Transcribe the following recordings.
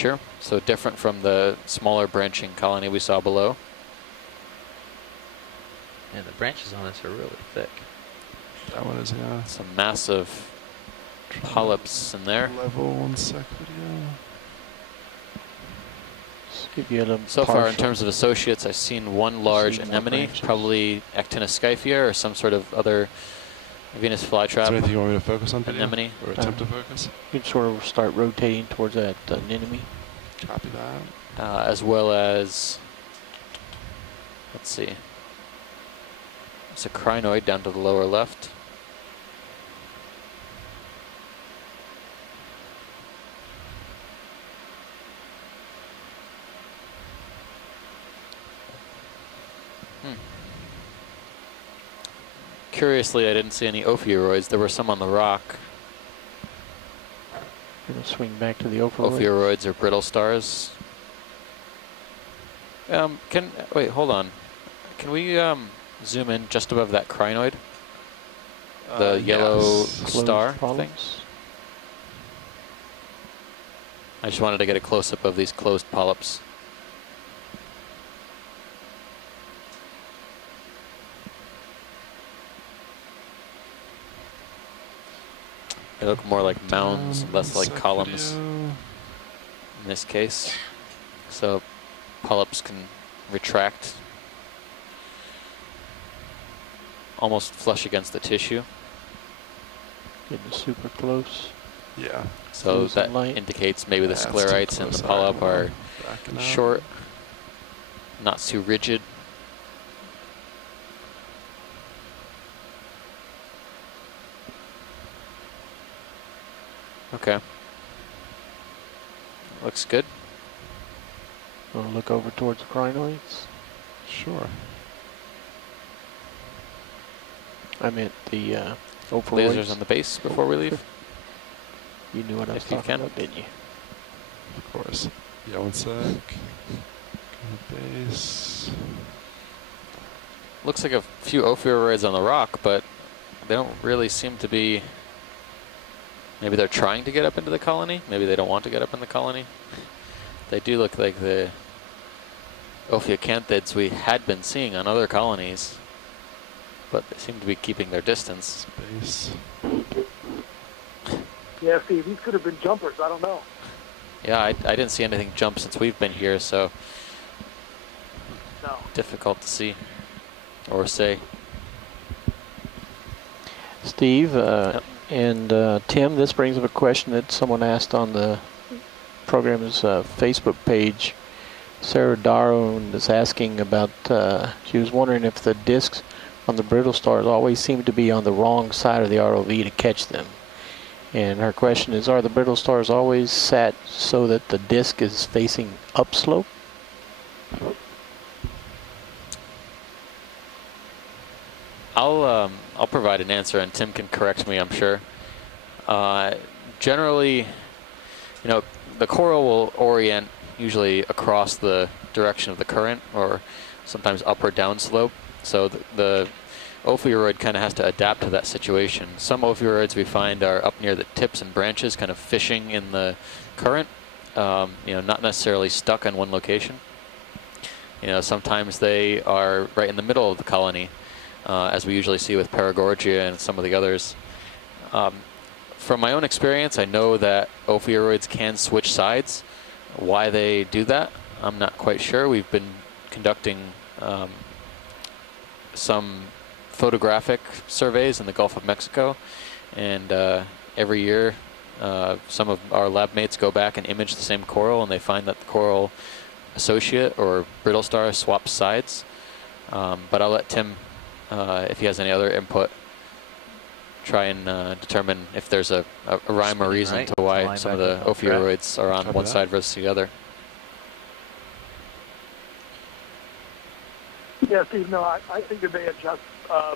Sure. So different from the smaller branching colony we saw below. And the branches on this are really thick. That one is, yeah. Some massive polyps in there. Level 1 sec video. Just give you a little So far, in terms of associates, I've seen one large anemone, probably Actinoscyphia or some sort of other Venus Is there flytrap anything you want me to focus on? anemone. Or attempt to focus? You can sort of start rotating towards that anemone. Copy that. As well as, let's see, it's a crinoid down to the lower left. Curiously, I didn't see any ophiuroids. There were some on the rock. We're going to swing back to the ophiuroid. Ophiuroids or brittle stars. Wait, hold on. Can we zoom in just above that crinoid? The yellow star thing? I just wanted to get a close-up of these closed polyps. They look more like mounds, less like columns in this case. So polyps can retract almost flush against the tissue. Getting super close. Yeah. So that indicates maybe the sclerites in the polyp are short, not too rigid. Okay. Looks good. Want to look over towards the crinoids? Sure. I meant the ophiuroids. Lasers on the base before we leave. You knew what I was If you talking can. about, didn't you? Of course. Yeah, 1 sec. Base. Looks like a few ophiuroids on the rock, but they don't really seem to be. Maybe they're trying to get up into the colony. Maybe they don't want to get up in the colony. They do look like the ophiocanthids we had been seeing on other colonies, but they seem to be keeping their distance. Base. Yeah, Steve, these could have been jumpers. I don't know. Yeah, I didn't see anything jump since we've been here, so No. difficult to see or say. Steve Yep. and Tim, this brings up a question that someone asked on the program's Facebook page. Sarah Darrow is asking about, she was wondering if the discs on the brittle stars always seem to be on the wrong side of the ROV to catch them. And her question is, are the brittle stars always set so that the disc is facing upslope? I'll provide an answer, and Tim can correct me, I'm sure. Generally, you know, the coral will orient usually across the direction of the current, or sometimes up or down slope. So the ophiuroid kind of has to adapt to that situation. Some ophiuroids we find are up near the tips and branches, kind of fishing in the current, you know, not necessarily stuck on one location. You know, sometimes they are right in the middle of the colony, as we usually see with Paragorgia and some of the others. From my own experience, I know that ophiuroids can switch sides. Why they do that, I'm not quite sure. We've been conducting some photographic surveys in the Gulf of Mexico, and every year some of our lab mates go back and image the same coral, and they find that the coral associate or brittle star swaps sides. But I'll let Tim, if he has any other input, try and determine if there's a rhyme or reason to why some of the ophiuroids are on one side versus the other. Yeah, Steve, no, I think that they adjust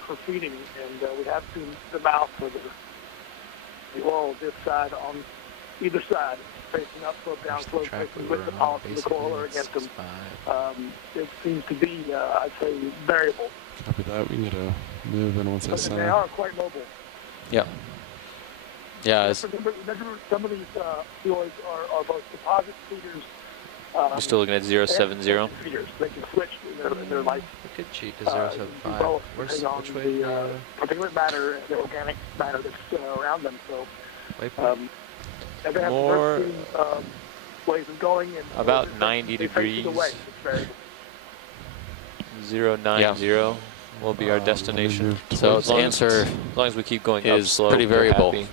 for feeding, and we have seen the mouth for the oral this side on either side, facing up slope, down slope, facing with the polyps and the coral or against them. It seems to be, I'd say, variable. Copy that. We need to move in once I But sign. they are quite mobile. Yeah. Yeah, it's, Remember, some of these fjords are both deposit feeders. You're still looking at 070. Feeders. They can switch in their life. We could cheat to 075. Both, Where's, depending on which way? the particulate matter and the organic matter that's around them. So, Waypoint? and they have More- diverse ways of going. And About they 90 face degrees. either way. It's variable. 090 will be our destination. so As the long answer As long as we keep going is upslope, pretty we're variable. happy.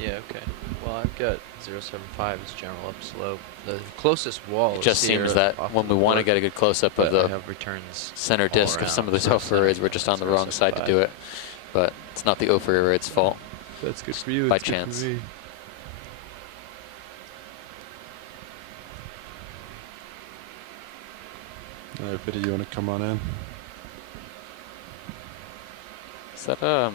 Yeah, okay. Well, I've got 075 as general upslope. The closest wall It just is here seems that off when the we want to wood, get a good close-up but of I the have returns center all disk of some of around, those Ophir we're just on the wrong side to do it. But it's not the Ophir fault. That's good for you. By it's good for chance. me. All right, Biddy, you want to come on in? Is that You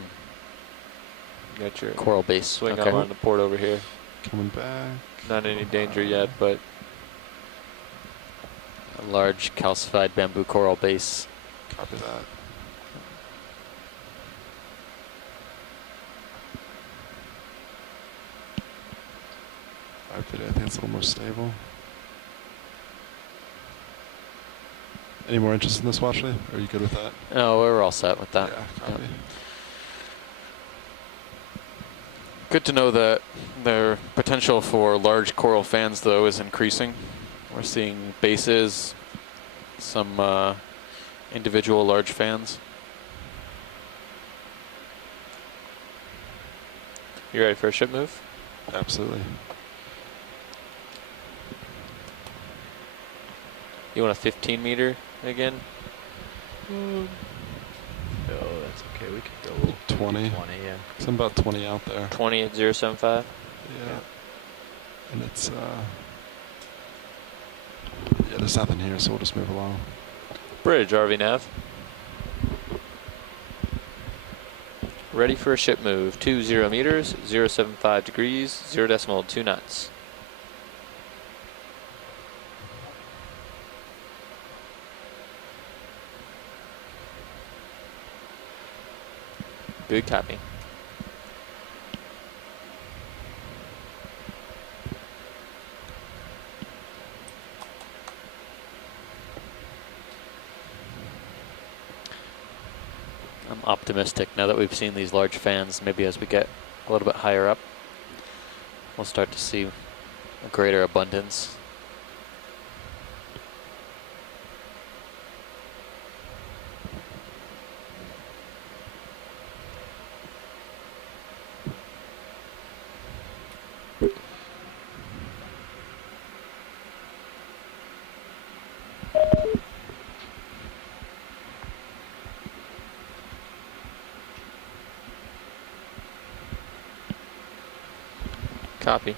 got your coral base? swing Okay. arm on the port over here. Coming back. Not any danger yet, but A large calcified bamboo coral base. Copy that. All right, Biddy, I think it's a little more stable. Any more interest in this, Watchley? Are you good with that? No, we're all set with that. Yeah, copy. Good to know that their potential for large coral fans, though, is increasing. We're seeing bases, some individual large fans. you ready for a ship move? Absolutely. You want a 15 meter again? No, that's okay. We could go 20. 20, yeah. So I'm about 20 out there. 20 at 075. Yeah. And it's, yeah, there's nothing here, so we'll just move along. Bridge, RV nav. Ready for a ship move. 20 meters, 075 degrees, 0.2 knots. Good copy. I'm optimistic now that we've seen these large fans. Maybe as we get a little bit higher up, we'll start to see a greater abundance. Copy.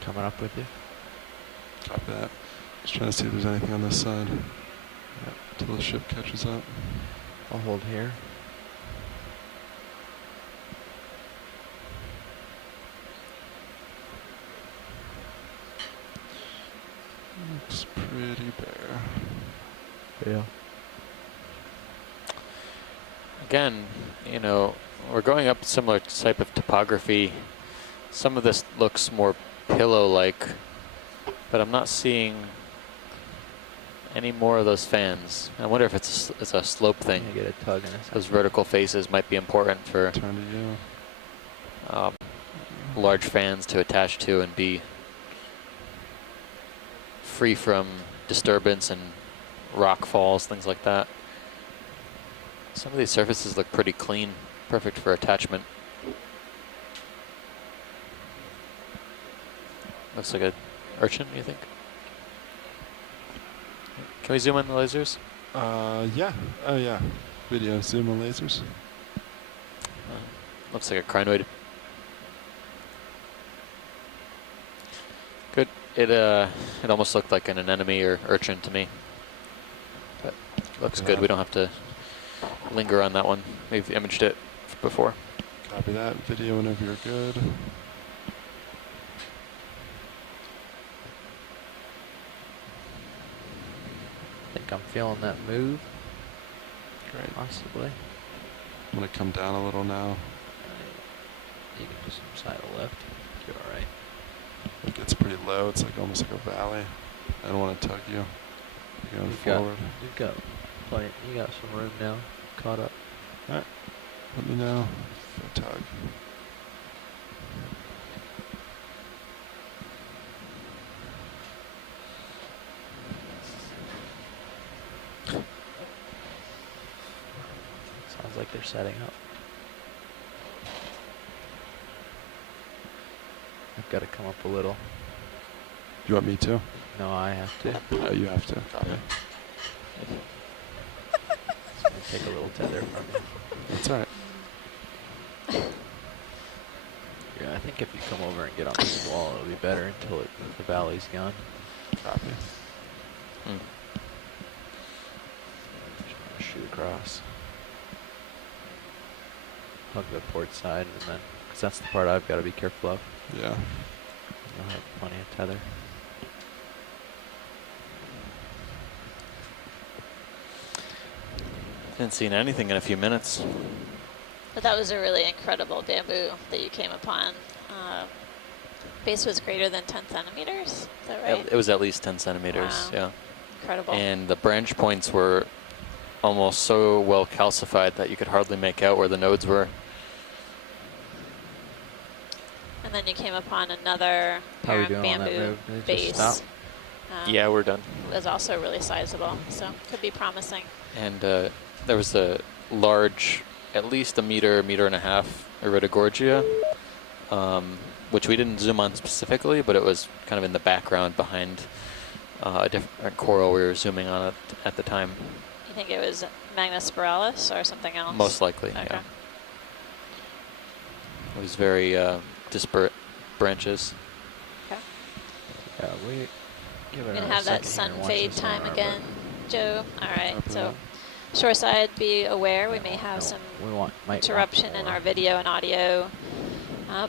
Coming up with you. Copy that. Just trying to see if there's anything on this side. Yep, till the ship catches up. I'll hold here. Looks pretty bare. Yeah. Again, you know, we're going up similar type of topography. Some of this looks more pillow-like, but I'm not seeing any more of those fans. I wonder if it's a slope thing. Get a tug in a second. Those vertical faces might be important for Turn to you. large fans to attach to and be free from disturbance and rock falls, things like that. Some of these surfaces look pretty clean, perfect for attachment. Looks like a urchin, you think? Can we zoom in the lasers? Yeah. Oh, yeah. Video zoom on lasers. Looks like a crinoid. Good. It almost looked like an anemone or urchin to me. But looks good. We don't have to linger on that one. We've imaged it before. Copy that. Video whenever you're good. I think I'm feeling that move, Great. possibly. I'm gonna come down a little now. You can do some side or left. You're alright. It gets pretty low. It's like almost like a valley. I don't want to tug you. You're going forward. You've got plenty. You got some room now. Caught up. Alright. Let me know if I tug. Sounds like they're setting up. I've got to come up a little. You want me to? No, I have to. Oh, you have to. Copy. It's gonna take a little tether from you. That's alright. Yeah, I think if you come over and get on this wall, it'll be better until the valley's gone. Copy. Just gonna shoot across. Hug the port side, and then, because that's the part I've got to be careful of. Yeah. I'll have plenty of tether. Haven't seen anything in a few minutes. But that was a really incredible bamboo that you came upon. Base was greater than 10 centimeters, is that right? It was at least 10 centimeters, Wow. yeah. Incredible. And the branch points were almost so well calcified that you could hardly make out where the nodes were. And then you came upon another How are we parent doing on that bamboo move? Did it base. just stop? Yeah, we're done. Was also really sizable, so could be promising. And there was a large, at least a meter, meter and a half Iridogorgia, which we didn't zoom on specifically, but it was kind of in the background behind a different coral we were zooming on at the time. You think it was Magnus spiralis or something else? Most likely, Okay. yeah. It was very disparate branches. Okay. Yeah, we give it We're gonna another have that second here sun and watch fade this time armor, again, Joe. All right, Copy so that. shoreside, be aware we may No, have no, some might want interruption in more. our video and audio,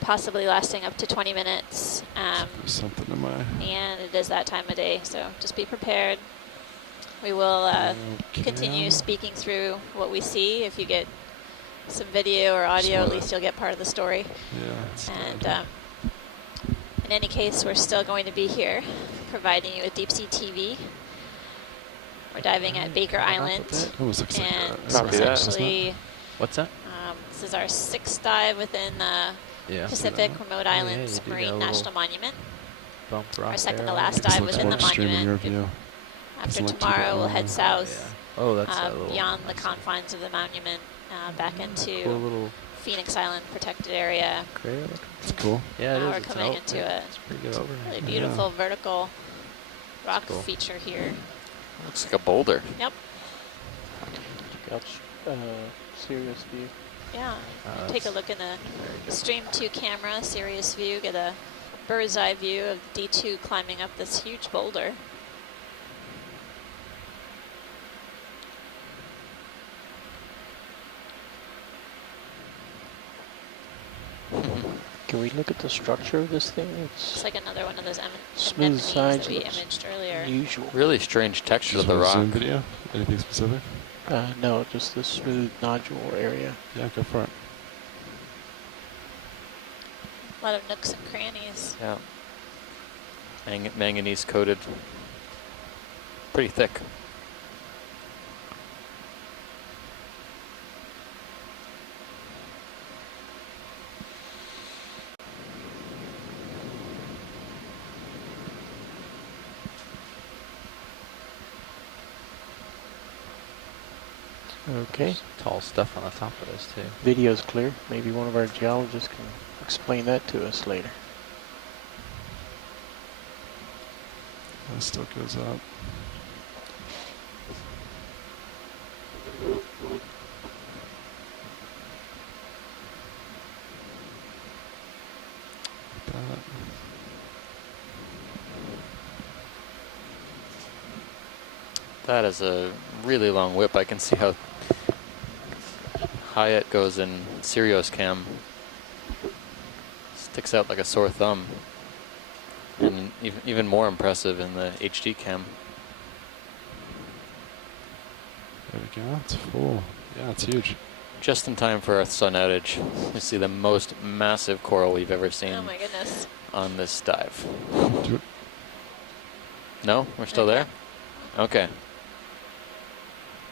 possibly lasting up to 20 minutes. There's something in my... And it is that time of day, so just be prepared. We will continue Okay. speaking through what we see. If you get some video or audio, at wanna- least you'll get part of the story. Yeah, it's And dead. in any case, we're still going to be here, providing you with deep sea TV. We're diving at Baker Enough of Island, it. Almost looks like and a... Copy that. essentially, What's that? this is our 6th dive within the Yeah. Pacific that. Remote Yeah, Islands you do got a Marine little National Monument. Bump rock Our second there. to last This dive looks within more the extreme in your monument. view. After Doesn't look too tomorrow, bad. we'll head south Yeah. Oh, that's a little beyond the nice confines of the monument, back into cool little Phoenix Island protected area. crater. It's cool. Yeah, it Now is. we're It's coming an into yeah, a it's pretty good overhang. really beautiful vertical rock cool. feature here. Looks like a boulder. Yep. Got serious view. Yeah. Take a That's look in the very good. Stream 2 camera, serious view, get a bird's eye view of D2 climbing up this huge boulder. Can we look at the structure of this thing? It's It's like another one of those smooth anemones sides. that we Looks imaged earlier. unusual. Really strange texture Just of the want a rock. Zoom video? Anything specific? No, just the smooth nodule area. Yeah, go for it. A lot of nooks and crannies. Yeah. Manganese coated. Pretty thick. Okay. There's tall stuff on the top of this too. Video's clear. Maybe one of our geologists can explain that to us later. That still goes up. That is a really long whip. I can see how high it goes in Sirius cam. Sticks out like a sore thumb. And even more impressive in the HD cam. There we go. It's full. Yeah, it's huge. Just in time for our sun outage. We see the most massive coral we've ever seen Oh my goodness. on this dive. Do it. No? We're still there? Okay.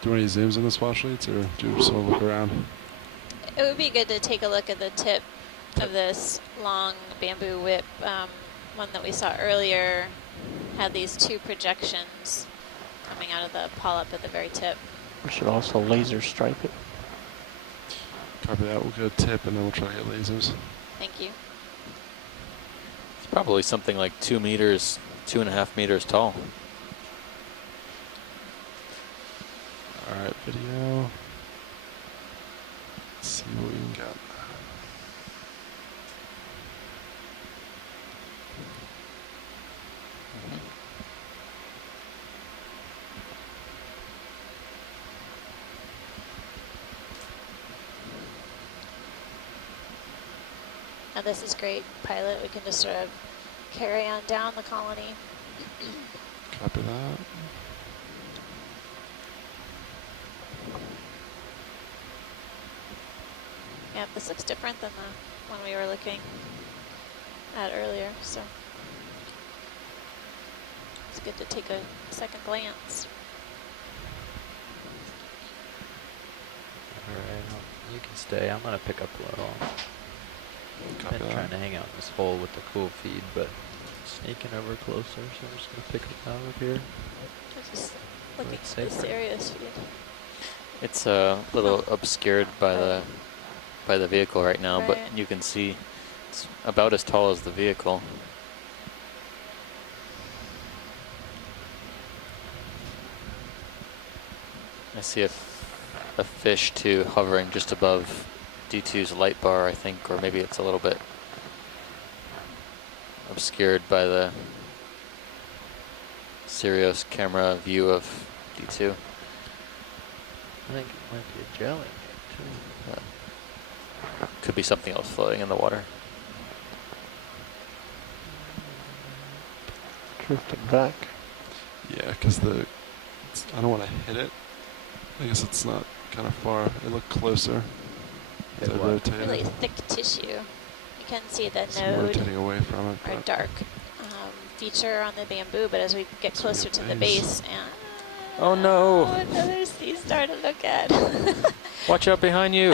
Do you want any zooms on the spot sheets, or do you just want to look around? It would be good to take a look at the tip of this long bamboo whip. One that we saw earlier had these two projections coming out of the polyp at the very tip. We should also laser stripe it. Copy that. We'll go tip, and then we'll try to get lasers. Thank you. It's probably something like 2 meters, 2.5 meters tall. All right, video. Let's see what we can get. Now this is great, pilot. We can just sort of carry on down the colony. Copy that. Yeah, this looks different than the one we were looking at earlier, so it's good to take a second glance. Alright, you can stay. I'm gonna pick up a little. Copy Been that. trying to hang out in this hole with the cool feed, but sneaking over closer, so I'm just gonna pick it out of here. I'm just looking at It's the safer. Sirius feed. It's a little obscured by the vehicle right now, but Right. you can see it's about as tall as the vehicle. I see a fish too hovering just above D2's light bar, I think, or maybe it's a little bit obscured by the Sirius camera view of D2. I think it might be a jelly too. Could be something else floating in the water. Drifting back. Yeah, because I don't want to hit it. I guess it's not kind of far. It looked closer. Hit As I what? rotate Really it. thick tissue. You can see the It's node rotating away from it. or but dark feature on the bamboo, but as we get So closer get to the base. base, and Oh no! another sea star to look at. Watch out behind you!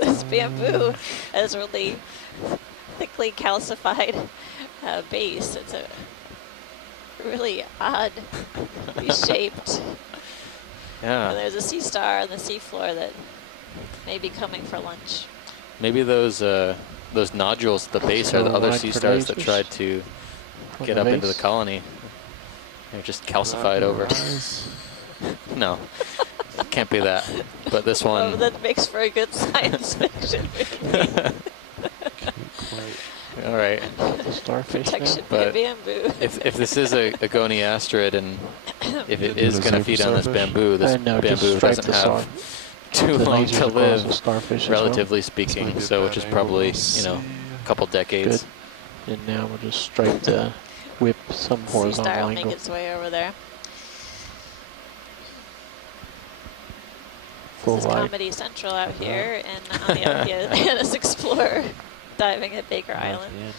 This bamboo has really thickly calcified base. It's a really odd shaped. Yeah. And there's a sea star on the seafloor that may be coming for lunch. Maybe those nodules at the base are the So other like sea for stars that lasers? tried to On get the up into the base? colony. They're just calcified over. Eyes. No, it can't be that. But this Oh, one, that makes for a good science fiction movie. Quite. all right. The starfish there. Protection by But bamboo. If this is a goniasterid and if it Did is you going to zoom for feed on this starfish? bamboo, this I know, just bamboo stripe doesn't the have too The long lasers to across live, the starfish as well. relatively This might be speaking. a So, bad which is angle, probably, we'll you know, see. a couple decades. Good. And now we'll just stripe the whip some Sea star horizontal will make angle. its way over there. Full This is light. Comedy Central out here, and on the Okeanos Explorer, diving at Baker Right at Island. the end.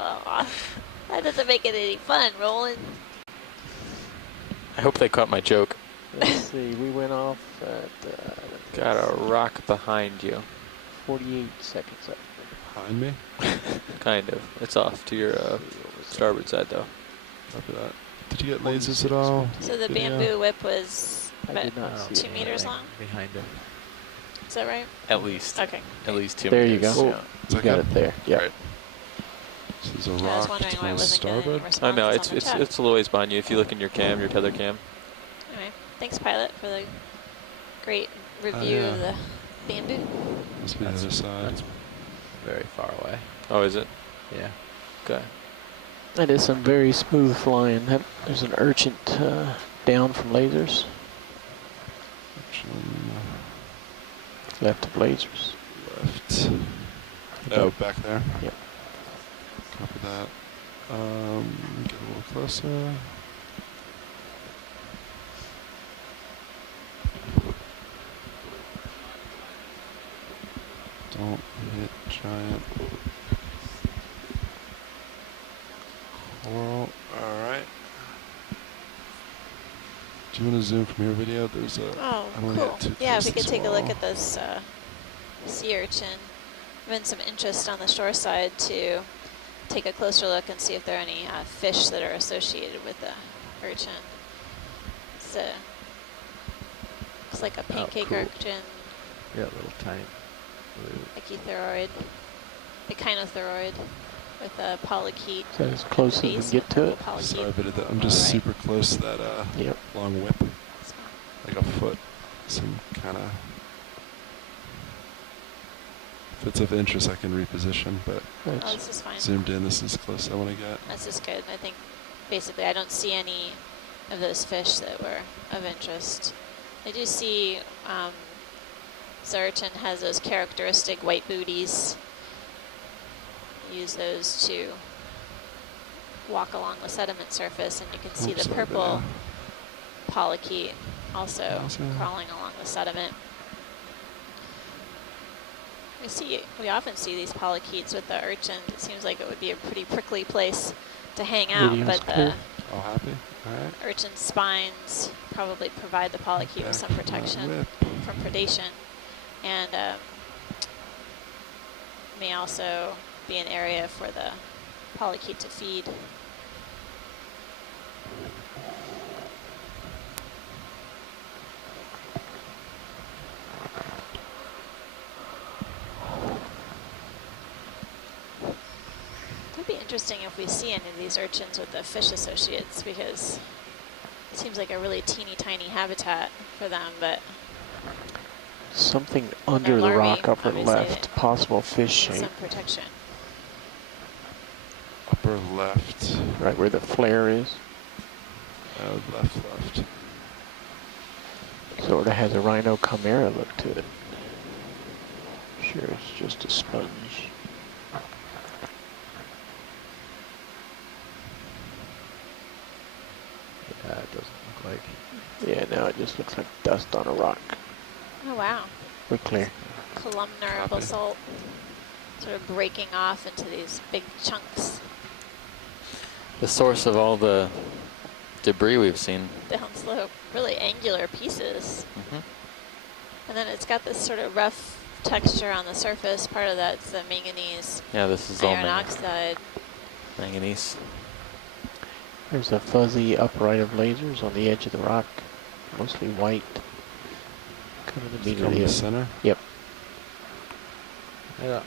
Aw, that doesn't make it any fun, Roland. I hope they caught my joke. Let's see, we went off at Got a rock behind you. 48 seconds up. Behind me. Kind of. It's off to your starboard side though. Copy that. Did you get lasers at all? So the Video? bamboo whip was I about did not see 2 meters anything long. behind it. Is that right? At least. Okay. At least 2 There you meters. go. Yeah. Is You that got good? it there. Yeah. Alright. So there's a I was rock wondering to why I my wasn't getting any starboard. responses I know on it's the it's chat. it's a little ways behind you. If you look in your cam, your tether cam. Anyway, thanks, pilot, for the great review yeah. of the bamboo. Must be the other side. That's very far away. Oh, is it? Yeah. Okay. That is some very smooth flying. There's an urchin down from lasers. Left of lasers. Left. Oh, back there? Yep. Copy that. Get a little closer. Don't hit giant coral. Alright. Do you want to zoom from your video? There's a... Oh, I don't wanna get cool. too Yeah, close if we to could take a look swallow. at this sea urchin. Been some interest on the shore side to take a closer look and see if there are any fish that are associated with the urchin. It's looks like a pancake cool. urchin, Yeah, little tiny. echinothyroid with a polychaete. Is that as close as we can get to it? Sorry, but I'm just super close to that Yep. long whip. Like a foot. Some kind of... If it's of interest, I can reposition, but Oh, That's this is fine. zoomed in, this is as close as I want to get. This is good. I think basically I don't see any of those fish that were of interest. I do see the urchin has those characteristic white booties. Use those to walk along the sediment surface, and you can see Oops, the sorry, purple video. polychaete also Awesome. crawling along the sediment. We often see these polychaetes with the urchins. It seems like it would be a pretty prickly place to hang out, Video's but clear. the All happy? Alright. urchin spines probably provide the polychaete with some Back to my protection whip. from predation, and may also be an area for the polychaete to feed. It'd be interesting if we see any of these urchins with the fish associates, because it seems like a really teeny tiny habitat for them, but Something Well, under they're the larvae, rock upper obviously, left, possible fish shape, some protection. Upper left. right where the flare is. Left. Sort of has a rhino chimera look to it. Sure, it's just a sponge. Yeah, it doesn't look like. Yeah, no, it just looks like dust on a rock. Oh wow, We're clear. columnar Copy. basalt sort of breaking off into these big chunks The source of all the debris we've seen. downslope, really angular pieces. Mm-hmm. And then it's got this sort of rough texture on the surface. Part of that's the manganese Yeah, this is all iron oxide. manganese. There's a fuzzy upright of lasers on the edge of the rock, mostly white. Coming Come in immediately the up. center. Yep. Yeah.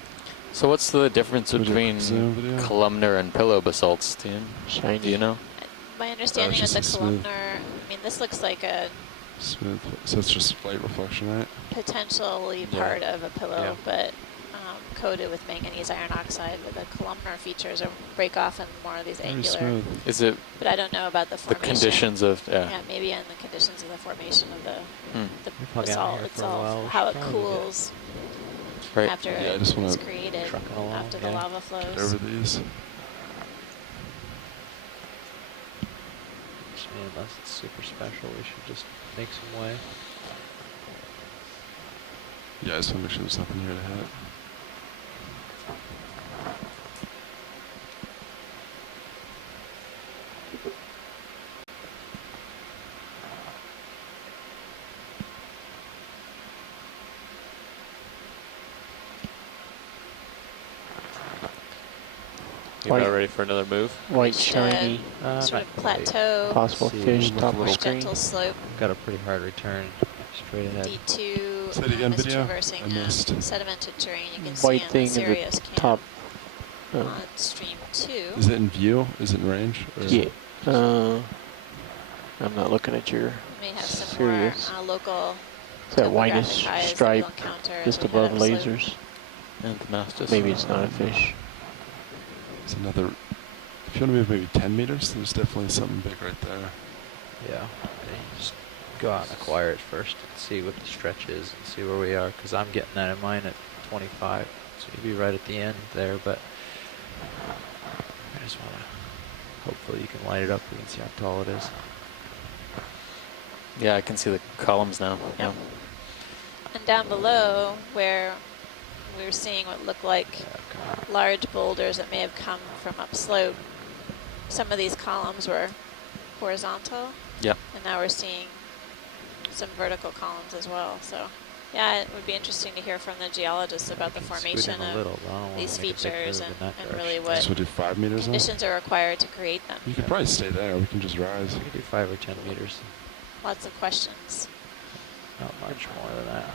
So what's the difference Would you between zoom video? columnar and pillow basalts, Tim? Shiny. Do you know? My understanding just with a the smooth- columnar, I mean, this looks like a Smooth. So it's just light reflection, right? potentially Yeah. part of a pillow, Yeah. but coated with manganese iron oxide. But the columnar features are break off in more of these Very angular. smooth. Is it But I don't know about the the formation. conditions of, Yeah, maybe in the conditions of the formation of the If I got basalt here for a itself, while, we how should it probably get cools Right. after Yeah, I it just wanna is created, trucking along, after the yeah. lava flows. Get over these. Unless it's super special, we should just make some way. Yeah, I just want to make sure there's nothing here to hit. You about ready for another move? White, Just, shiny, Sort not of quite. plateau, possible see, fish look a top of little screen. gentle slope, Got a pretty hard return straight ahead. V2 Say it again, is video. traversing I missed. sedimented terrain. You can White see on thing the in the Sirius cam top. on stream 2. Is it in view? Is it in range? Or Yeah. I'm not looking at your We may have some Sirius. more local Is that topographic whitish highs that stripe you'll encounter as just we head above upslope. lasers? And the Mastis. Maybe it's not a fish. It's another. If you want to move maybe 10 meters, there's definitely something big right there. Yeah. You just go out and acquire it first and see what the stretch is and see where we are. Because I'm getting that in mine at 25. So you'd be right at the end there. But I just want to. Hopefully you can light it up. We can see how tall it is. Yeah, I can see the columns now. Yep. And down below, where we were seeing what looked like large boulders that may have come from upslope, some of these columns were horizontal. Yep. And now we're seeing some vertical columns as well. So, yeah, it would be interesting to hear from the geologists about the formation of these features and really what So we'll do 5 meters then? conditions are required to create them. You could probably stay there. We can just rise. We could do 5 or 10 meters. Lots of questions. Not much more than that.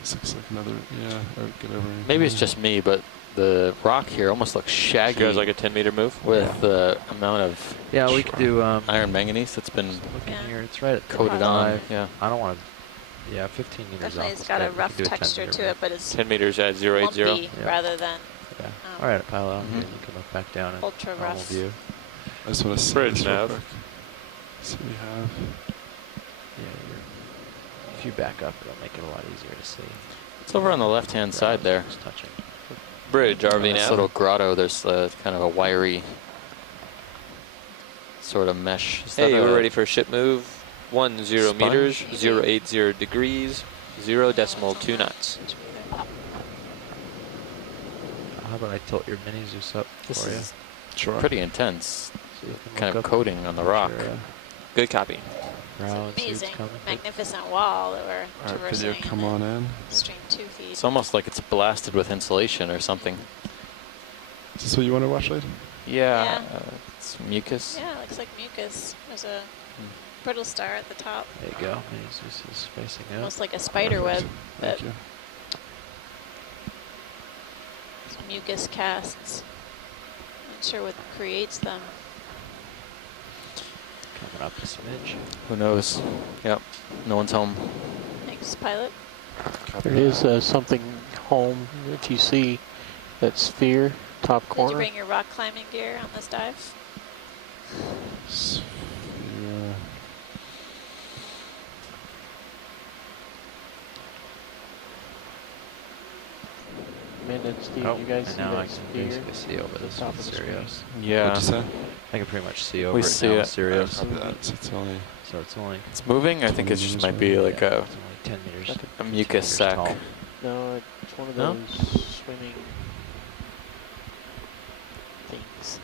This looks like another. Yeah, I would get over. Maybe it's just me, but the rock here almost looks shaggy. You guys like a 10-meter move? With the amount of Yeah, we could do iron manganese that's been look in Yeah. here. It's right at coated on. 25. Yeah. I don't want to. Yeah, 15 meters Definitely, off it's is got good. a We rough could do a texture 10-meter to move. it, but it's 10 meters at 080. lumpy Yeah. rather than Yeah. Um, All right, pile out here. Mhm. You can look back down and ultra normal rough. view. I just want to see Bridge this real nav. quick. See what we have. Yeah, if you back up, it'll make it a lot easier to see. It's over on the left-hand side there. Just touching. Bridge, RV In this now. little grotto, there's kind of a wiry sort of mesh. Is Hey, that we're a- ready for a ship move. 10 Sponge? meters, 080 degrees, 0.2 knots. How about I tilt your mini Zeus up This for you? is Sure. pretty intense. So you can Kind look of up coating on the rock. your, Good copy. It's brow an and see what's amazing, coming. magnificent wall that we're All right, traversing. video, come on in. Stream 2 feed. It's almost like it's blasted with insulation or something. Is this what you want to watch, Lade? Yeah. Yeah. It's mucus. Yeah, it looks like mucus. There's a brittle star at the top, There you go. Mini Zeus is spacing out. almost like a spider web. Thank But you. some mucus casts. Not sure what creates them. Coming up a smidge. Who knows? Yep. No one's home. Thanks, pilot. Copy There that. is something home that you see, that sphere, top Did you corner. bring your rock climbing gear on this dive? Yeah. Minutes, Steve, Oh, you guys and see now I that can sphere? basically see over this Top with of the screen. Sirius. Yeah. What'd you say? I can pretty much see over We it see now it. with Sirius. Copy that. So it's only. So it's only It's moving. I think it just might be like yeah, a it's only 10 meters. a 15 mucus meters sac. tall. No, it's one of No? those swimming things.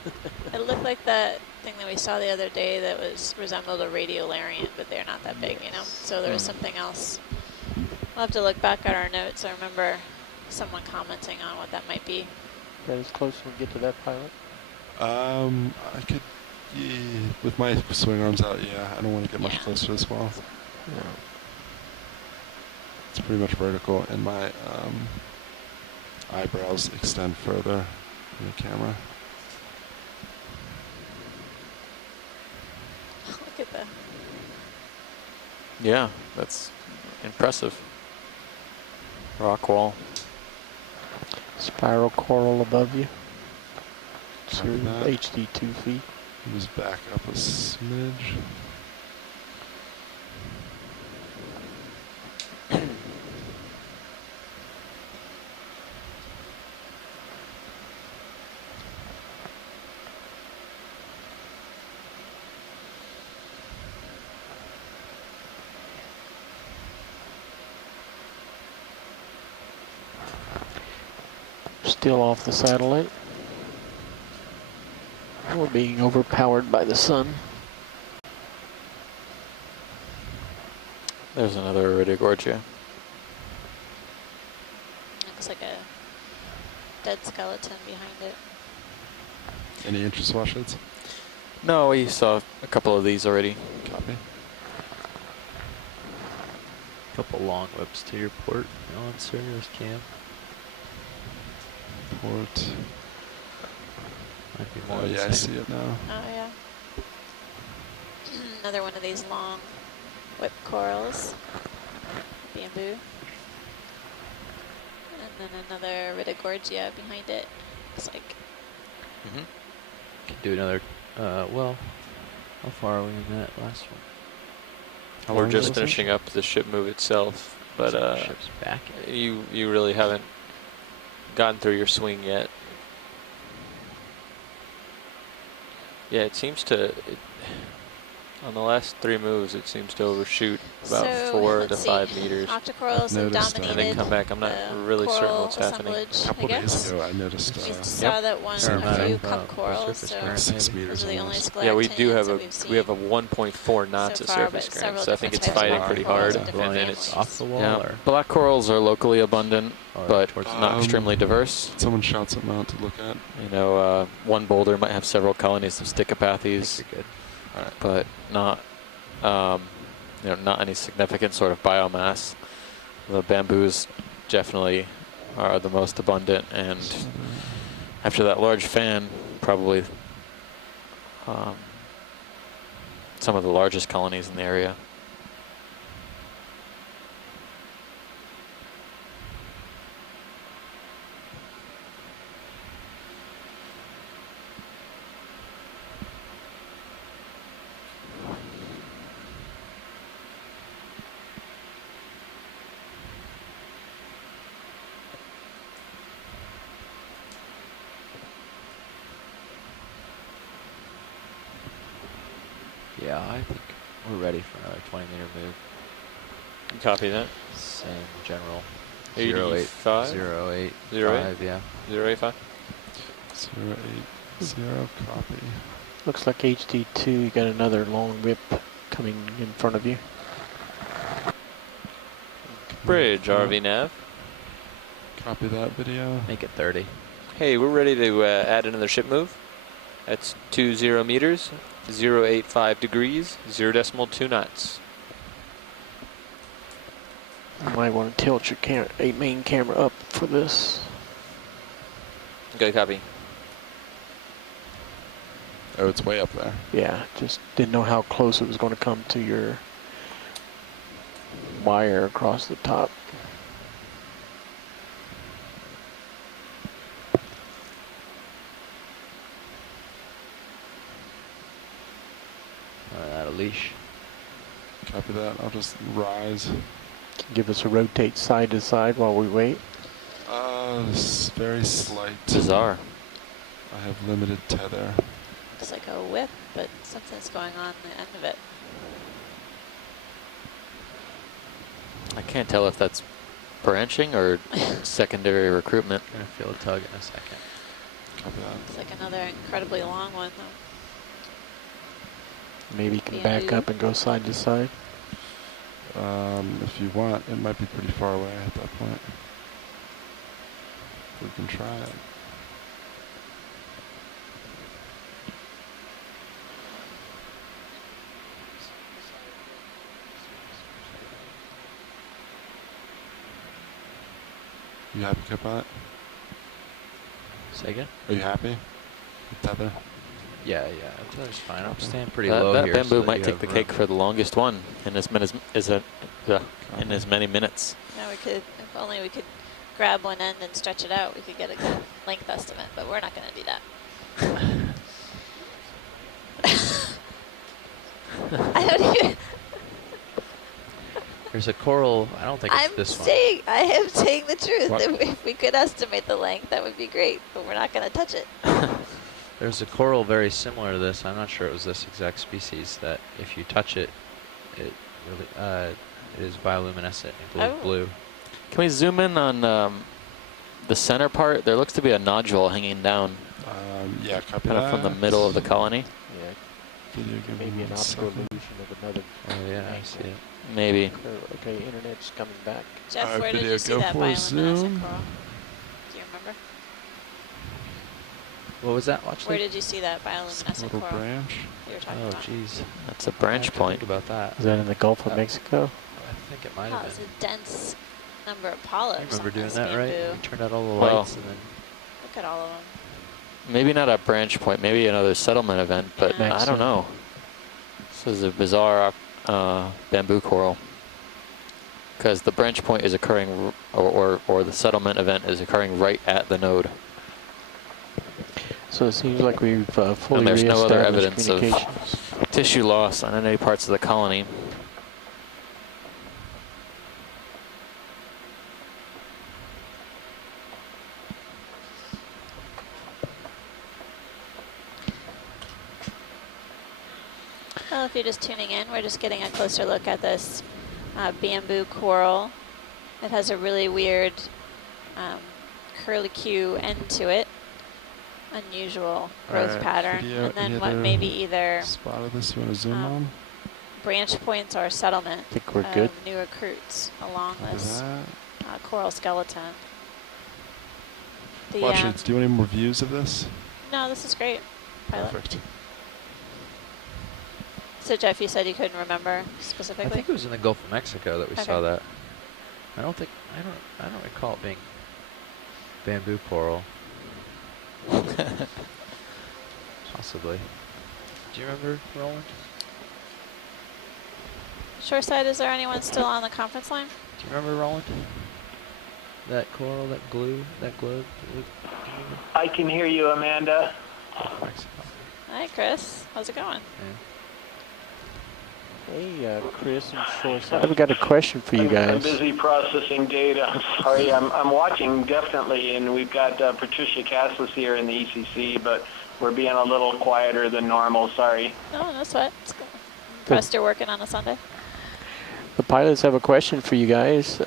It looked like that thing that we saw the other day that resembled a radiolarian, but they're not that big, you know? So there was something else. We'll have to look back at our notes. I remember someone commenting on what that might be. That is close when we get to that pilot. I could. Yeah, with my swing arms out, yeah. I don't want to get much Yeah. closer to this wall. No. It's pretty much vertical, and my eyebrows extend further in the camera. Look at that. Yeah, that's impressive. Rock wall. Spiral coral above you. Copy that. HD 2 feet. Just back up a smidge. Still off the satellite. We're being overpowered by the sun. There's another Iridogorgia. Looks like a dead skeleton behind it. Any interest, Washheads? No, we saw a couple of these already. Copy. Couple long whips to your port on Sirius cam. Port. Might be more Oh the yeah, I same. see it now. Oh, yeah. Another one of these long whip corals. bamboo. And then another Ritagorgia behind it. Looks like. Mm-hmm. Could do another. Well, how far are we in that last one? How We're long just is it? finishing up the ship move itself, but Ship's back. you really haven't gotten through your swing yet. Yeah, it seems to. On the last 3 moves, it seems to overshoot about So, 4 to let's 5 see. meters. Octocorals have noticed that. dominated. And then come back. I'm not the really certain coral what's happening. A assemblage, couple I guess. days ago, I noticed We saw that one, Fair a amount few of, come corals, surface so current, 6 maybe. meters those are the only almost. Yeah, we do have that a we've seen. we have a 1.4 knots so of far, surface but current, several so I think different it's types of fighting rock pretty corals hard, in different and then families. it's off the wall, Yeah, or, black corals are locally abundant, or but towards the not extremely diverse. Someone shot something out to look at. You know, one boulder might have several colonies of I think Stichopathes, you're good. but not, you know, not any significant sort of biomass. The bamboos definitely are the most abundant, and after that large fan, probably some of the largest colonies in the area. Yeah, I think we're ready for another 20-meter move. Copy that. Same general. 85? 0.08. 0.8? Yeah. 0.85. 080, copy. Looks like HD2, you got another long whip coming in front of you. Bridge, RV nav. Copy that video. Make it 30. Hey, we're ready to add another ship move. That's 20 meters, 0.85 degrees, 0.2 knots. You might want to tilt your main camera up for this. Good copy. Oh, it's way up there. Yeah, just didn't know how close it was going to come to your wire across the top. Out of leash. Copy that. I'll just rise. Give us a rotate side to side while we wait. Very slight. Bizarre. I have limited tether. Looks like a whip, but something's going on the end of it. I can't tell if that's branching or secondary recruitment. Gonna feel a tug in a second. Copy that. It's like another incredibly long one, though. Maybe you can back up and go side to side. If you want, it might be pretty far away at that point. We can try it. You happy, Kipot? Say again? Are you happy with tether? Yeah, tether's fine. I'm staying pretty That, low that here. bamboo so that might you take have the room. cake for the longest one in as many in as many minutes. Now we could, if only we could grab one end and stretch it out, we could get a good length estimate, but we're not going to do that. I don't even. There's a coral. I don't think it's I'm this one. saying, I am saying the truth. What? If we could estimate the length, that would be great, but we're not going to touch it. There's a coral very similar to this. I'm not sure it was this exact species. That if you touch it, it really it is bioluminescent. It glows Oh. blue. Can we zoom in on the center part? There looks to be a nodule hanging down, Yeah, copy kind that. of from the middle of the colony. Yeah, Video, give me maybe an 1 optical second. illusion of another. Oh yeah, I see it. Maybe. Okay, internet's coming back. Jeff, Alright, where did video, you see go that for a bioluminescent zoom. coral? Do you remember? What was that? Watch Where the. did you see that bioluminescent Little coral branch. you were talking Oh about? jeez. That's a I branch have to point. Think about that. Is that in the Gulf of Uh, Mexico? I think it might Wow, have it's been. a dense number of I polyps remember on doing this that right. bamboo. We turned out all the Well- lights and then. Look at all of them. Maybe not a branch point, maybe another settlement event, but Yeah. I don't know. This is a bizarre bamboo coral. because the branch point is occurring, or the settlement event is occurring right at the node. So it seems like we've fully And there's no other reestablished evidence of communications. tissue loss on any parts of the colony. Well, if you're just tuning in, we're just getting a closer look at this bamboo coral. It has a really weird curlicue end to it. Unusual growth Alright, pattern. video, And then any what other maybe either Spot of this you want to zoom on? branch points or settlement I think we're of good. new recruits along Look at this that. coral skeleton. The, Watch it. Do you want any more views of this? no, this is great. Pilot. Perfect. So Jeff, you said you couldn't remember I specifically? think it was in the Gulf of Mexico that we saw Okay. that. I don't recall it being bamboo coral. Possibly. Do you remember, Roland? Shoreside, is there anyone still on the conference line? Do you remember, Roland? That coral, that glue, that globe? Do you remember? I can hear you, Amanda. Mexico. Hi, Chris. How's it going? Hey, Chris and Shoreside. I've got a question for you I'm guys. busy processing data. I'm sorry. I'm watching definitely, and we've got Patricia Caslis here in the ECC, but we're being a little quieter than normal. Sorry. No, no sweat. It's good. Impressed you're working on a Sunday. The pilots have a question for you guys.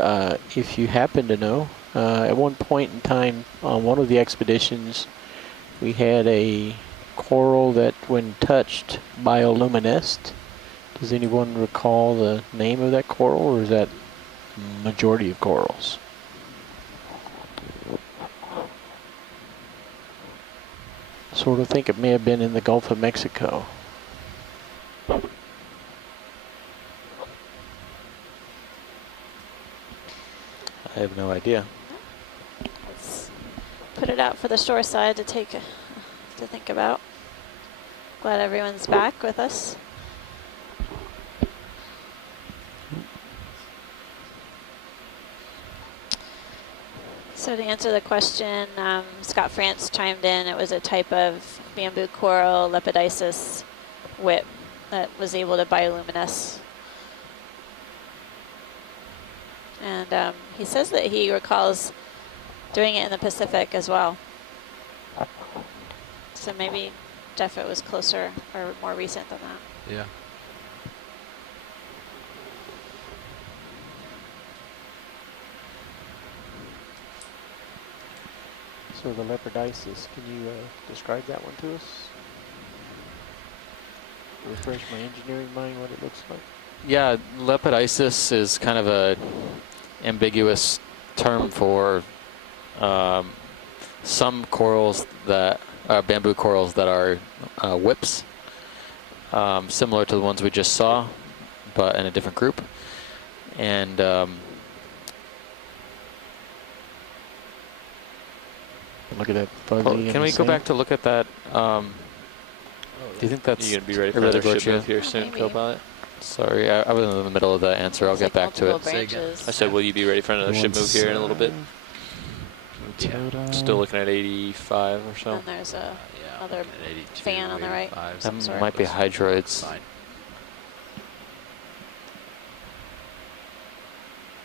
If you happen to know, at one point in time on one of the expeditions, we had a coral that, when touched, bioluminesced. Does anyone recall the name of that coral, or is that majority of corals? Sort of think it may have been in the Gulf of Mexico. I have no idea. Let's put it out for the shore side to take to think about. Glad everyone's back with us. So to answer the question, Scott France chimed in. It was a type of bamboo coral, Lepidopsis whip, that was able to bioluminesce. And he says that he recalls doing it in the Pacific as well. So maybe, Jeff, it was closer or more recent than that. Yeah. So the Lepidopsis, can you describe that one to us? Refresh my engineering mind what it looks like. Yeah, Lepidopsis is kind of a ambiguous term for some corals that are bamboo corals that are whips, similar to the ones we just saw, but in a different group. And Look at that fuzzy. can we go back to look at that? Do you think that's You gonna be ready for another ship move here soon, Maybe. co-pilot? Sorry, I was in the middle of the answer. I'll It's get like back to it. multiple Say again. branches. I said, will you be ready for another ship move here in a little bit? Still looking at 85 or so. And there's a Yeah. Another looking at 82, fan on the right. 85, That some sort. might be hydroids. Fine.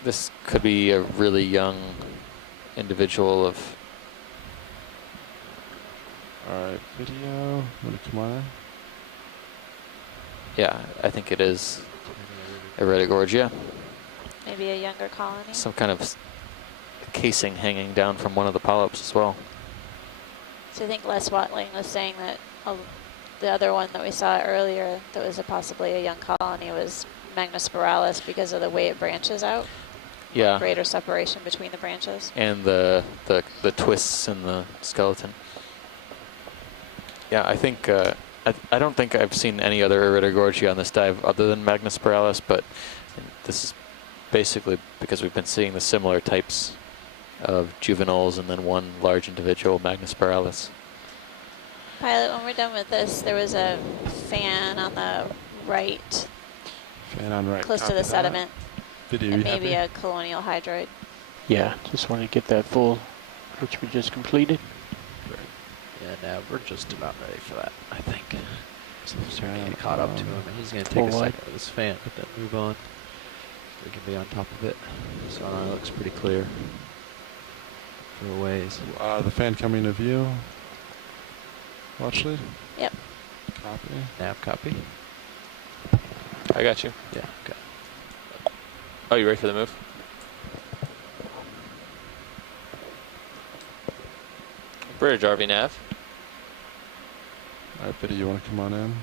This could be a really young individual of. Alright, video. Want to come on? Yeah, I think it is Iridogorgia. Maybe a younger colony. Some kind of casing hanging down from one of the polyps as well. So I think Les Watling was saying that the other one that we saw earlier that was possibly a young colony was Magnospiralis because of the way it branches out. Yeah, Greater separation between the branches. and the twists in the skeleton. Yeah, I think I don't think I've seen any other Iridogorgia on this dive other than Magnospiralis, but this is basically because we've been seeing the similar types of juveniles and then one large individual, Magnospiralis. Pilot, when we're done with this, there was a fan on the right, Fan on right. close to Copy the that. sediment. Video, and you maybe happy? a colonial hydroid. Yeah, just wanted to get that full, which we just completed. Yeah, now we're just about ready for that, I think. So Starting to fan get caught up to on. him, and he's going to Full take a wide. second with his fan, but then move on. We can be on top of it. Sonar looks pretty clear for a ways. The fan coming to view. Watch lead. Yep. Copy. Nav copy? I got you. Yeah, okay. Oh, you ready for the move? Bridge, RV nav. All right, Biddy, you want to come on in?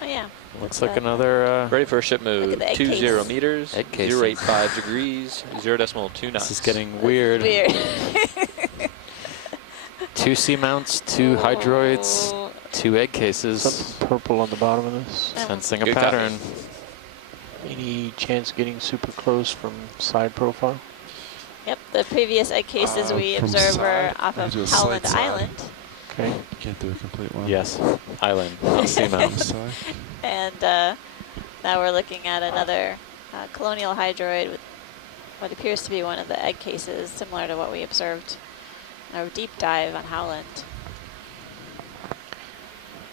Oh yeah. Looks Look like at that. another. Ready for a ship move. at the egg 20 case. meters, Egg case. 085 degrees, 0.29. This is getting weird. Weird. 2 C mounts, 2 hydroids, Oh. 2 egg cases. Something purple on the bottom of this. Sensing a Good copy. pattern. Any chance of getting super close from side profile? Yep, the previous egg cases we From observed were side, off I of do a Howland slight side. Island. Okay. You can't do a complete one. Yes, island, not C mount. Side. And now we're looking at another colonial hydroid with what appears to be one of the egg cases, similar to what we observed in our deep dive on Howland.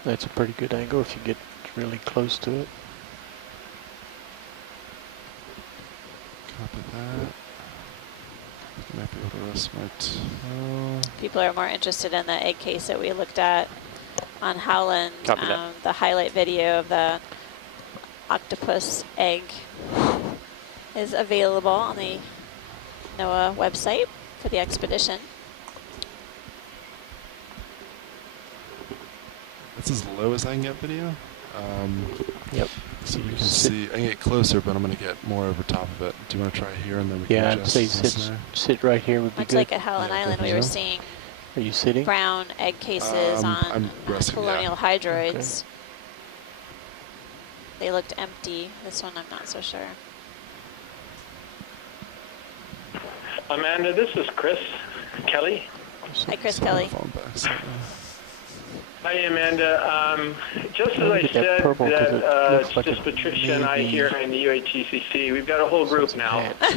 That's a pretty good angle if you get really close to it. Copy that. Might be able to rest my toe. People are more interested in the egg case that we looked at on Howland. Copy that. The highlight video of the octopus egg is available on the NOAA website for the expedition. That's as low as I can get video. Yep. So you can see, I can get closer, but I'm going to get more over top of it. Do you want to try here and then we Yeah, can I'd adjust say this sit, there? sit right here would be Much good. like at Howland Yeah, Island, we definitely were so. seeing Are you sitting? brown egg cases on I'm resting, yeah. colonial hydroids. They looked empty. This one I'm not so sure. Amanda, this is Chris Kelly. Hi, Chris Set my Kelly. phone back slightly. Hi, Amanda. Just as I Look at that said, purple 'cause it that looks it's like just it Patricia and I may here be in the UHGCC. We've got a whole group now of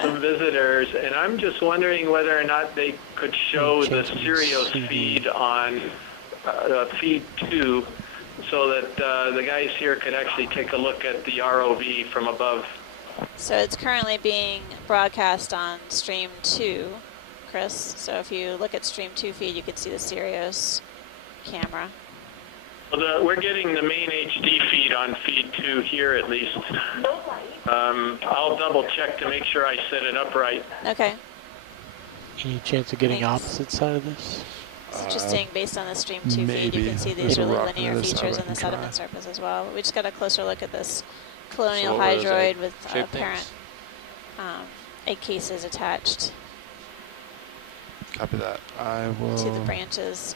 some visitors, and I'm just wondering whether or not they could show the Chance we Sirius see the- feed on feed 2 so that the guys here could actually take a look at the ROV from above. So it's currently being broadcast on stream 2, Chris. So if you look at stream 2 feed, you can see the Sirius camera. Well, we're getting the main HD feed on feed 2 here at least. I'll double check to make sure I set it up right. Okay. Any chance of getting Thanks. opposite side of this? It's interesting, based on the stream 2 feed, you maybe. can see There's these a really rock on linear the other side features I in the can try. sediment surface as well. We just got a closer look at this colonial So what were those hydroid egg with shaped apparent things? egg cases attached Copy that. I will. to the branches.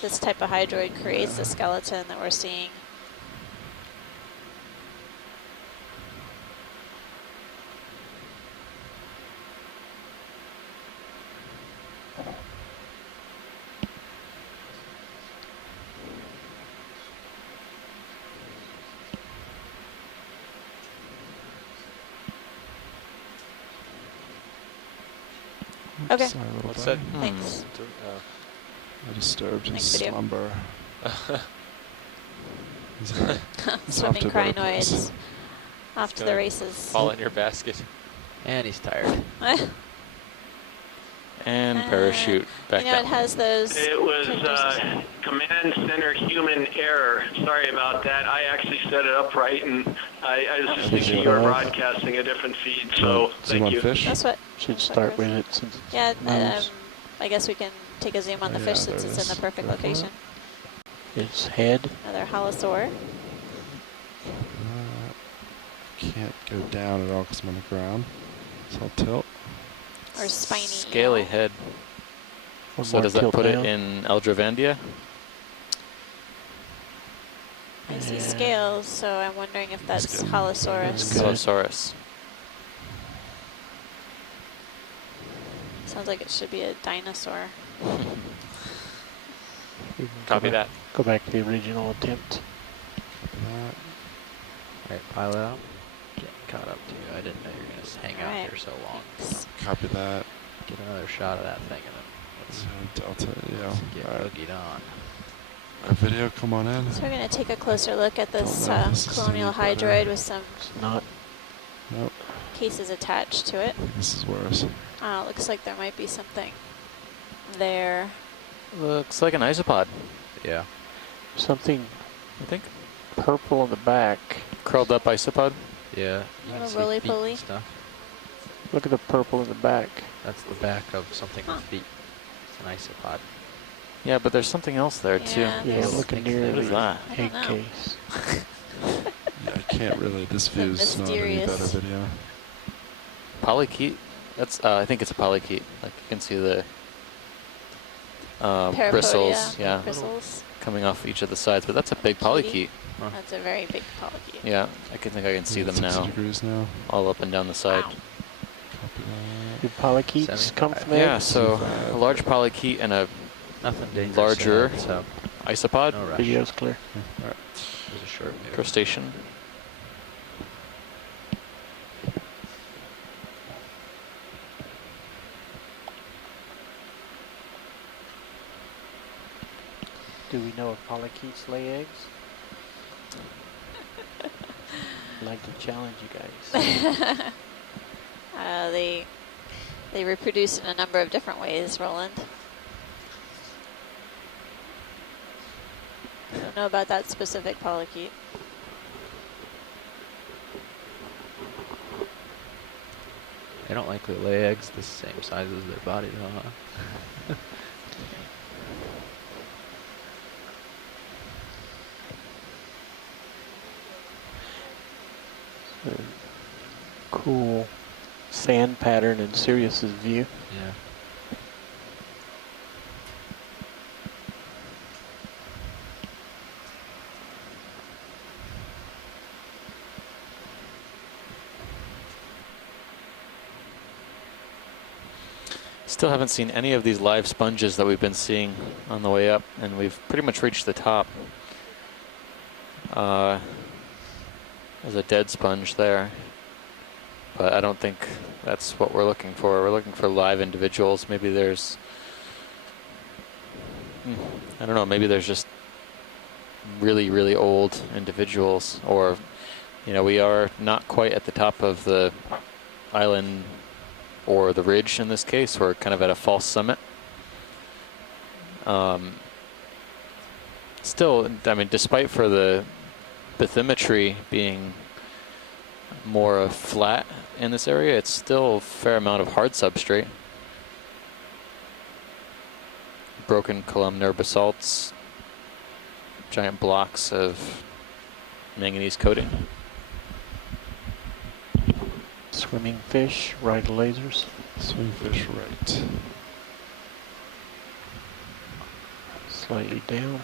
This type of hydroid creates the skeleton that we're seeing. Okay. Sorry, little What's buddy. that? Thanks. I disturbed his Thanks, video. slumber. He's off Swimming to a better place. crinoids off to the Gonna races. Fall in your basket. And he's tired. And parachute back You know, it down. has those. It was characteristics. command center human error. Sorry about that. I actually set it up right, and I was just thinking you were broadcasting a different feed, so Do you thank want you. fish? That's what. Should that's what start Chris- with it since it's Yeah, mounts. I guess we can take a zoom on the Yeah, fish there since it it's in the is. perfect Go for it. location. Its head. Another holosaur. Can't go down at all because I'm on the ground. So I'll tilt. Or spiny Scaly eel. head. One So more does that tilt put down. it in Eldravandia? I see Yeah. scales, so I'm wondering if that's That's good. Holosaurus. Good. Allosaurus. Sounds like it should be a dinosaur. We can Copy go back, that. Go back to the original attempt. Alright, pilot out. Getting caught up to you. I didn't know you were going to hang out Alright. here so long. Thanks. Copy that. Get another shot of that thing and then let's Delta, yeah. get All right. boogied on. Our video, come on in. So we're going to take a closer look at this Don't know if this is colonial any better. hydroid with some It's not. Nope, cases attached to it. this is worse. Looks like there might be something there. Looks like an isopod, Yeah. Something I think. purple in the back. Curled up isopod. Yeah. You can Little see roly feet and poly. stuff. Look at the purple in the back. That's the back of something Huh. with feet. It's an isopod. Yeah, but there's something else there Yeah. too. Yeah, There's- looking What near is the that? I don't egg know. case. Yeah, I can't really, this The view's not any better mysterious- video. Polychaete. That's I think it's a polychaete. Like you can see the Parapodia, bristles, yeah, bristles. coming off each of the sides. But that's a big Polychaete. polychaete. Huh. That's a very big polychaete. Yeah, I think I can see them 60 now, degrees now. all up and down the side. Wow. Copy that. Do polychaetes come from Yeah, eggs? so a large polychaete and a Nothing dangerous. Larger. in it, so isopod, no rush. Video's clear. All right. It was a short video. crustacean. Do we know if polychaetes lay eggs? I'd like to challenge you guys. They reproduce in a number of different ways, Roland. I don't know about that specific polychaete. They don't likely lay eggs the same size as their body, though, huh? Cool sand pattern in Sirius's view. Yeah. Still haven't seen any of these live sponges that we've been seeing on the way up, and we've pretty much reached the top. There's a dead sponge there, but I don't think that's what we're looking for. We're looking for live individuals. Maybe there's, I don't know, maybe there's just really, really old individuals, or, you know, we are not quite at the top of the island or the ridge in this case. We're kind of at a false summit. Still, I mean, despite for the bathymetry being more flat in this area, it's still a fair amount of hard substrate. Broken columnar basalts, giant blocks of manganese coating. Swimming fish, right lasers. Swingfish right. Slightly down.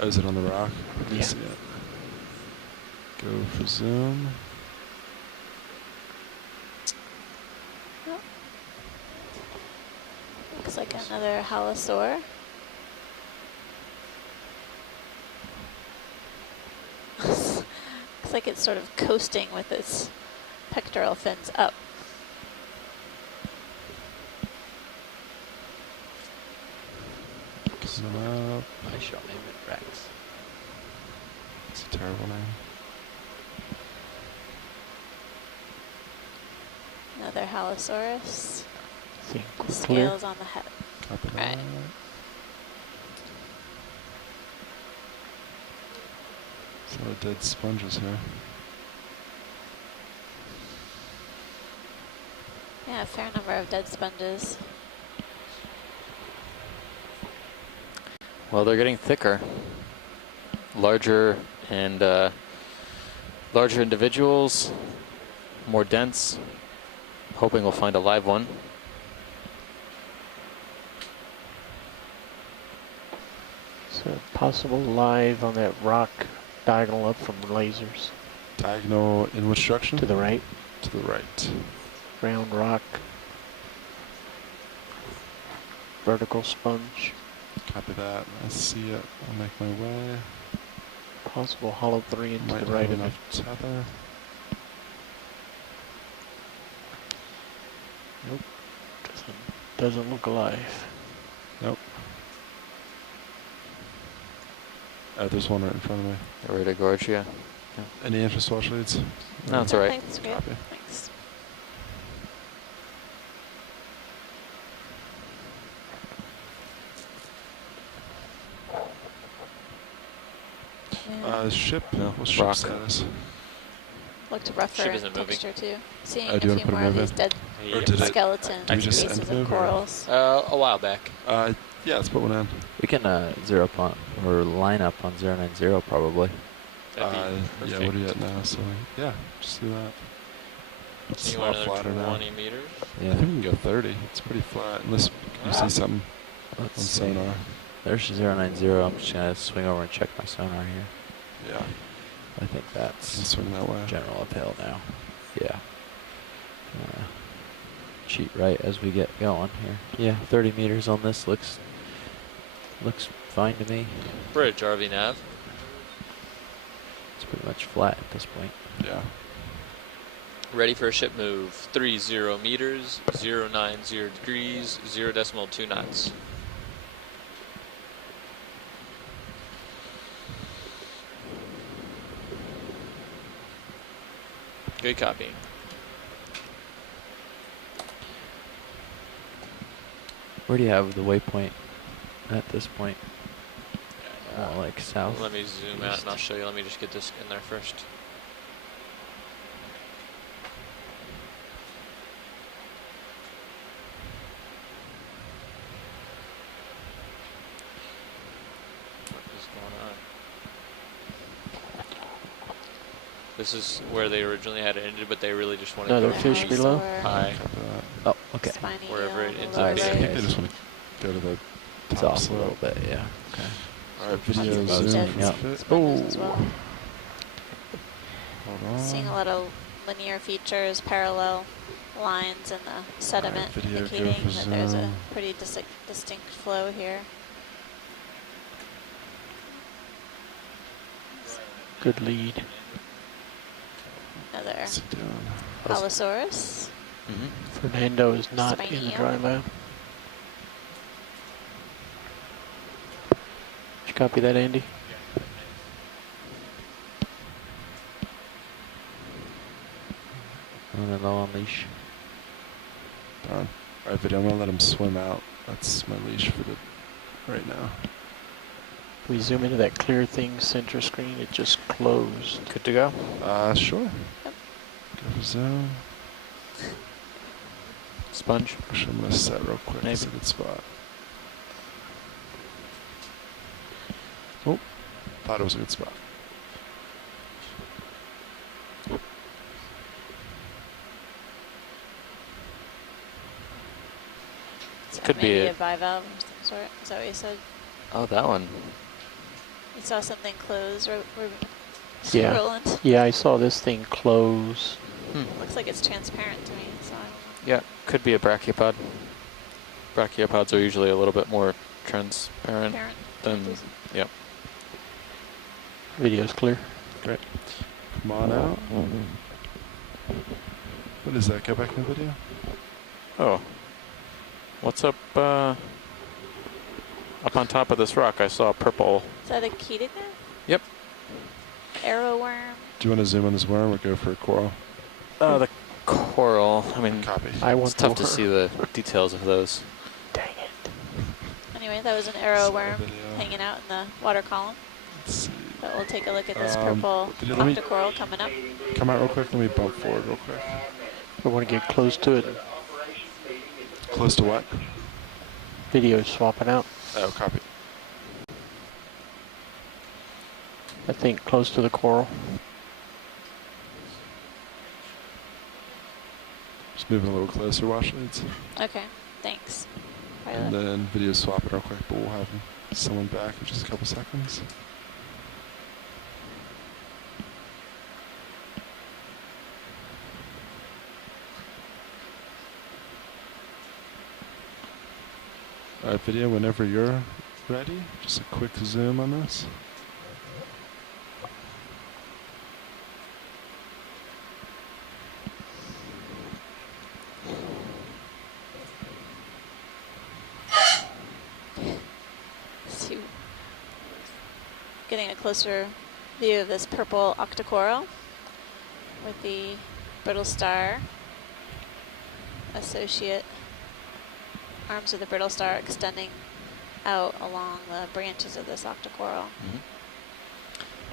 Oh, is it on the rock? I Yeah. see it. Go for zoom. Looks like another halosaur. Looks like it's sort of coasting with its pectoral fins up. Zoom up. I shall name it Rex. It's a terrible name. Another halosaurus. Think The we're clear. scales on the head. Copy Right. that. There's a lot of dead sponges here. Yeah, a fair number of dead sponges. Well, they're getting thicker, larger, and larger individuals, more dense. Hoping we'll find a live one. So possible live on that rock diagonal up from lasers. Diagonal in which direction? To the right, To the right. round rock. Vertical sponge. Copy that. I see it. I'll make my way. Possible hollow 3 into Might the right have of it. enough tether. Nope. Doesn't look alive. Nope. There's one right in front of me. Ready to gorge, yeah. Any interest watch leads? No, it's all right. Thanks, great. Copy. Thanks. Ship? No, What's ship rock. status? Looked rougher Ship in isn't moving. texture too. Seeing Do you a wanna few put a more of move these in? dead Or did it? skeleton Did we just pieces end of move or- corals. A while back. Yeah, let's put one in. We can zero up on, or line up on 090 probably. That'd be Yeah, perfect. what are you at now? So, yeah, just do that. It's You a want lot another flatter now. 20 meters? I Yeah. think we can go 30. It's pretty flat, unless you see something on Let's see. sonar. There's 090. I'm just gonna swing over and check my sonar here. Yeah, I think can that's swing that way. general uphill now. Yeah. Cheat right as we get going here. Yeah, 30 meters on this looks fine to me. Bridge, RV nav. It's pretty much flat at this point. Yeah. Ready for a ship move. 30 meters, 090 degrees, 0.2 knots. Good copy. Where do you have the waypoint at this point? Like south? Let me zoom out and I'll show you. Let me just get this in there first. What is going on? This is where they originally had it ended, but they really just wanted Another to go fish Nice below? or high. Copy that. Oh, okay. spiny Wherever eel it on ends the up lower being. I think right. they just want to go to the It's top off a little slope. bit, yeah. Okay. Alright, Lots video of zoom. dead Yep. Fit. spiders as well. Hold on. Seeing a lot of linear features, parallel lines in the sediment, video, go indicating for that there's a zoom. pretty distinct flow here. Good lead. Another What's it doing? Allosaurus. Mm-hmm. Fernando is not Spiny in the eel. dry lab. Did you copy that, Andy? And then low on leash. Done. Alright, video, I'm going to let him swim out. That's my leash for the right now. We zoom into that clear thing center screen, it just closed. Good to go. Sure. Yep. Go for zoom. Sponge. Actually, I'm going to set real quick. It's a Maybe. good spot. Oh, thought it was a good spot. So Could be maybe it. a bivalve of some sort. Is that what you said? Oh, that one. You saw something close, Yeah. Roland? Yeah, I saw this thing close. Looks like it's transparent to me, so I don't know. Yeah, could be a brachiopod. Brachiopods are usually a little bit more transparent Parent. than, yep. Video's clear. Great. Come on out. What is that? Go back in the video. Oh. What's up on top of this rock? I saw a purple. Is that a Ketogna? Yep. Arrow worm? Do you want to zoom on this worm or go for a coral? The coral. I mean, Copy. I want it's tough to more. see the details of those. Dang it. Anyway, that was an arrow Sorry, worm video. hanging out in the water column. Let's see. But we'll take a look at this purple video, let me- octocoral coming up. Come out real quick. Let me bump forward real quick. We want to get close to it. Close to what? Video's swapping out. Oh, copy. I think close to the coral. Just moving a little closer, watch leads. Okay, thanks. And Violet. then video swapping real quick, but we'll have someone back in just a couple seconds. Alright, video, whenever you're ready, just a quick zoom on this. getting a closer view of this purple octocoral with the brittle star associate arms of the brittle star extending out along the branches of this octocoral. Mm-hmm.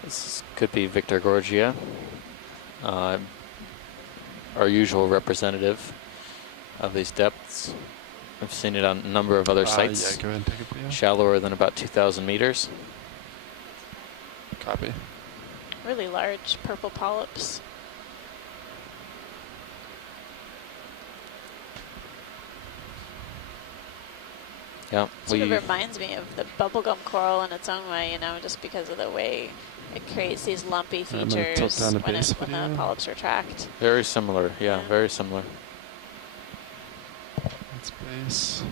This could be Victor Gorgia, our usual representative of these depths. I've seen it on a number of other sites. Yeah, go ahead and take a view. Shallower than about 2,000 meters. Copy. Really large purple polyps. Yeah, Sort of reminds me of the bubblegum coral in its own way, you know, just because of the way it creates these lumpy features when the polyps retract. Very similar, yeah, very similar. That's base.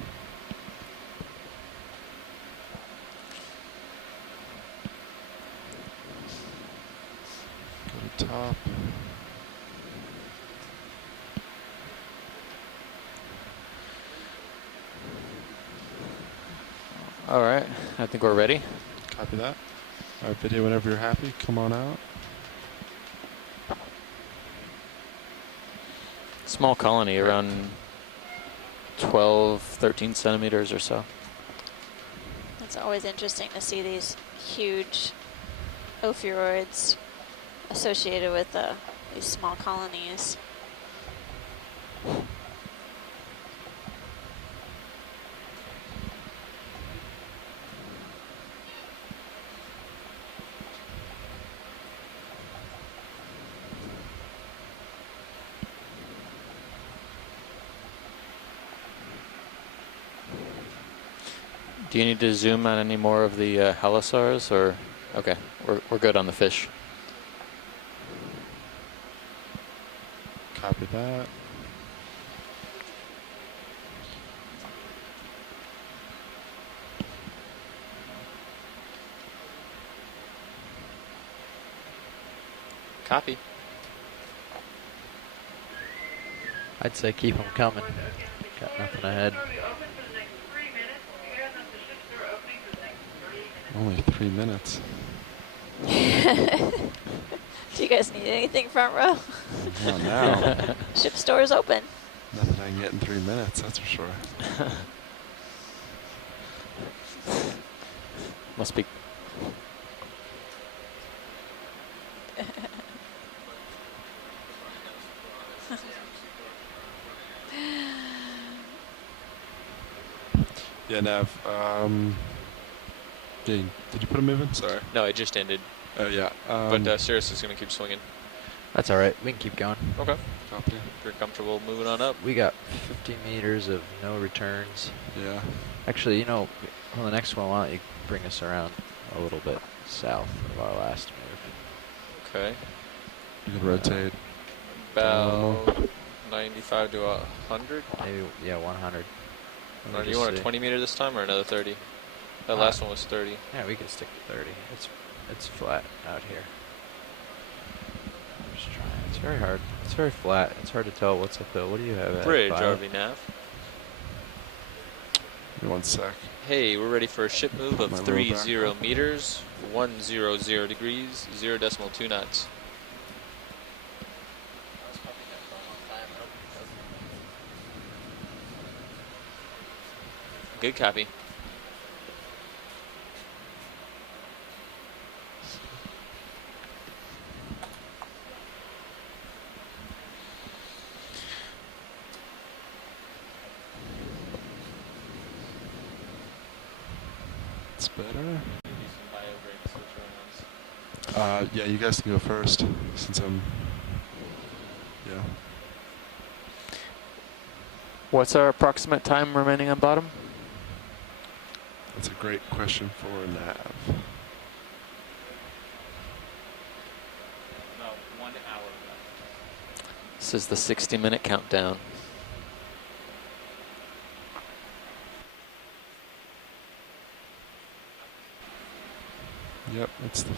Go to top. All right, I think we're ready. Copy that. All right, video whenever you're happy. Come on out. Small colony, around 12, 13 centimeters or so. It's always interesting to see these huge ophiuroids associated with these small colonies. Do you need to zoom on any more of the halosars, or okay, we're good on the fish. Copy that. Copy. I'd say keep them coming. Got nothing ahead. Only 3 minutes. Do you guys need anything, front row? Not now. Ship store's open. Nothing I can get in 3 minutes, that's for sure. Must be. Yeah, Nav. Yeah, did you put a move in? Sorry. No, it just ended. Oh, yeah. But Cirrus is going to keep swinging. That's all right. We can keep going. Okay. Copy. If you're comfortable moving on up. We got 50 meters of no returns. Yeah. Actually, you know, on the next one, why don't you bring us around a little bit south of our last move? Okay. You can rotate. About 95 to 100. Maybe, yeah, 100. Or do you want a 20 meter this time or another 30? That last one was 30. Yeah, we can stick to 30. It's flat out here. I'm just trying. It's very hard. It's very flat. It's hard to tell what's uphill. What do you have at Bridge, 5? RV nav. Give me 1 sec. Hey, we're ready for a ship move of My low 30 back. meters, 100 degrees, 0.2 knots. Good copy. It's better. Yeah, you guys can go first since I'm. Yeah. What's our approximate time remaining on bottom? That's a great question for Nav. About 1 hour left. This is the 60-minute countdown. Yep, it's the